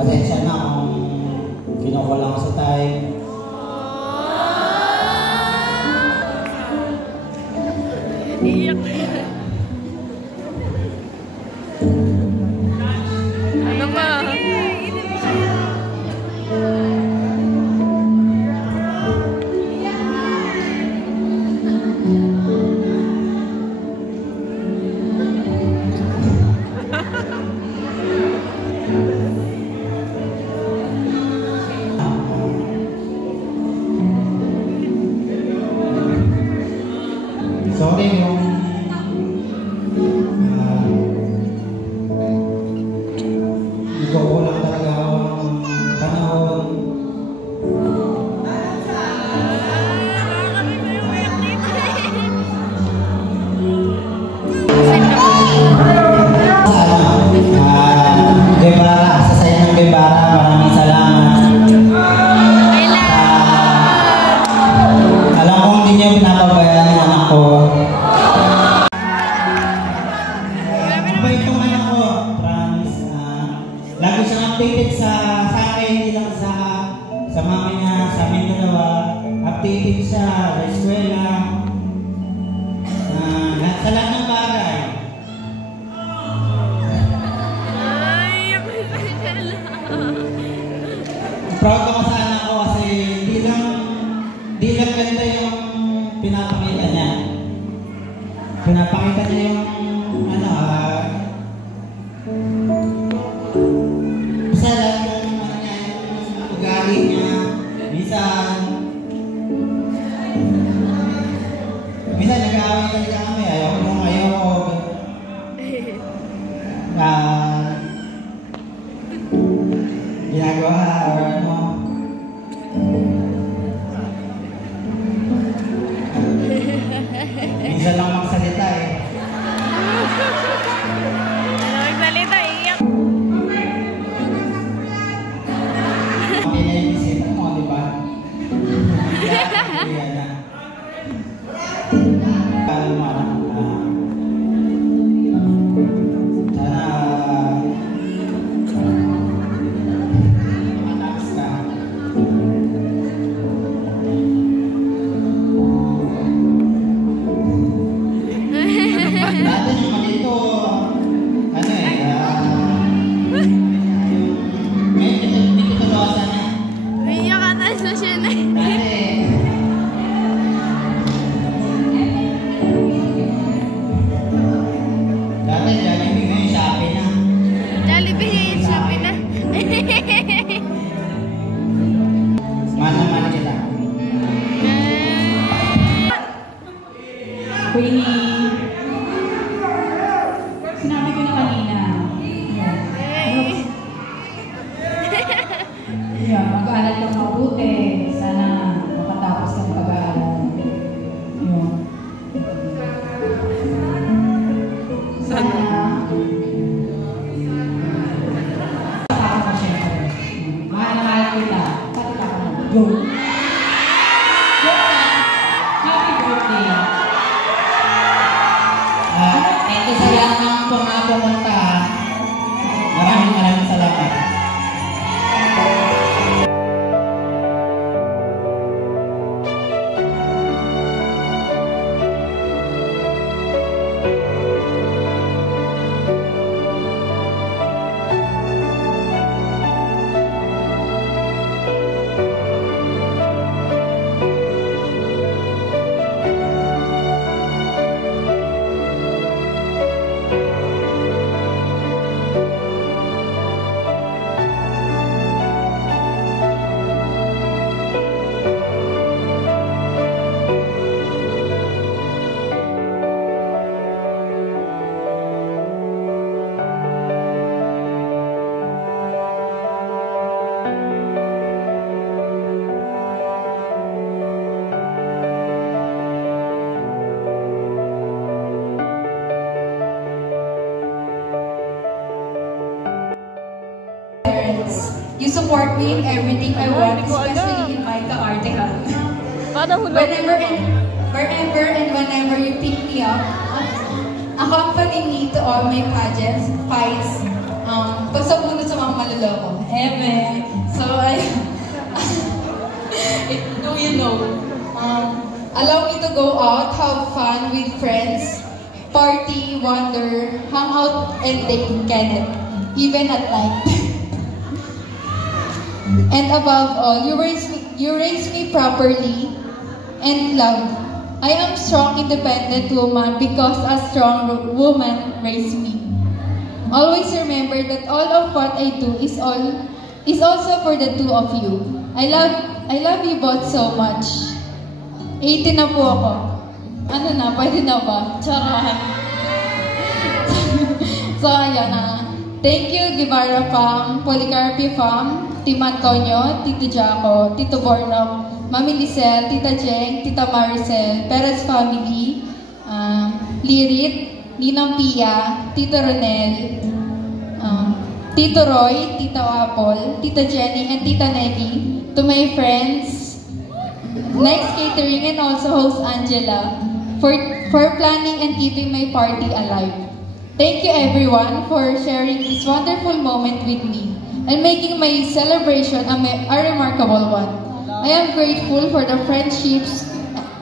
Pasensya na kung kinukulang sa time. Iyak. Ano ba? Sorry kung ikukulang talaga ako ng panahon. Gebara, sa saya ng Gebara, maraming salamat. Alam kong hindi niyo pinapabayaan yung anak ko. Mabait yung anak ko, promise. Lagi siyang updated sa akin, hindi lang sa mama niya, sa amin dalawa. Updated siya sa eskwela. Sa lahat ng bagay. Proud ako sa anak ko kasi di lang ganda yung pinapakita niya. Pinapakita niya yung isa lang yung ugali niya. Minsan nag-aaway talaga kami. Ayaw ko. Ginagawa or ano. Minsan lang magsalita eh. Ano magsalita? Iyak. Okay na yung isip mo, di ba? Yan na. Paano mo anak? Queenie, sinabi ko na kanina. Yeah, mag-aaral kang mabuti. Sana makatapos ng pag-aaral. Sana ako ka syempre. Mahal kita. Pati ka ka. Go! Happy birthday! Thank you sa lahat ng pumunta. Maraming salamat. You support me in everything I want, especially in my kaarte ka. Wherever and whenever you pick me up, accompany me to all my pageants, fights, Eme. So, do you know? Allow me to go out, have fun with friends, party, wander, hang out, and take Kenneth, even at night. And above all, you raise me properly and love. I am strong, independent woman because a strong woman raised me. Always remember that all of what I do is also for the two of you. I love you both so much. 18 na po ako. Ano na, pwede na ba? Charan. So, ayan na. Thank you, Guevara Fam, Policarpi Fam, Team Antonio, Tito Jaco, Tito Bornok, Mami Lisel, Tita Jeng, Tita Maricel, Perez Family, Lirit, Ninang Pia, Tito Ronel, Tito Roy, Tita Apple, Tita Jenny, and Tita Nelly, to my friends, Next Catering, and also host Angela, for planning and keeping my party alive. Thank you everyone for sharing this wonderful moment with me and making my celebration a remarkable one. I am grateful for the friendships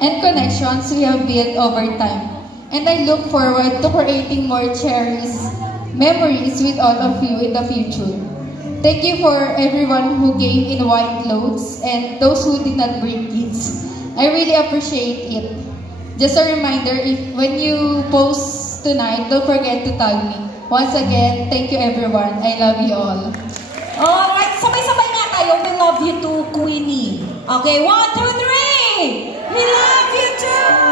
and connections we have built over time. And I look forward to creating more cherished memories with all of you in the future. Thank you for everyone who came in white clothes and those who did not bring kids. I really appreciate it. Just a reminder, when you post tonight, don't forget to tag me. Once again, thank you everyone. I love you all. Alright, sabay-sabay nga tayo. We love you too, Queenie. Okay, 1, 2, 3! We love you too!